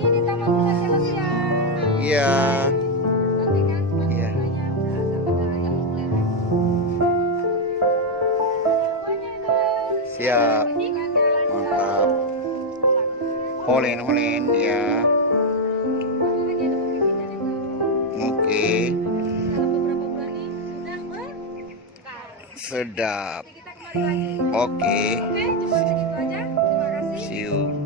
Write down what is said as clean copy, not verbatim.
lagi di Taman Bunga Selatan. Iya. Nanti kan Iya. semuanya pada yang meleleh. Semuanya itu. Siap. Mantap. Holen, holen, ya. Lagi ada pembibitan itu. Oke. Dalam beberapa bulan ini sudah mekar. Sedap. Nanti kita kembali lagi. Oke. Oke, cuma segitu aja. Terima kasih. See you.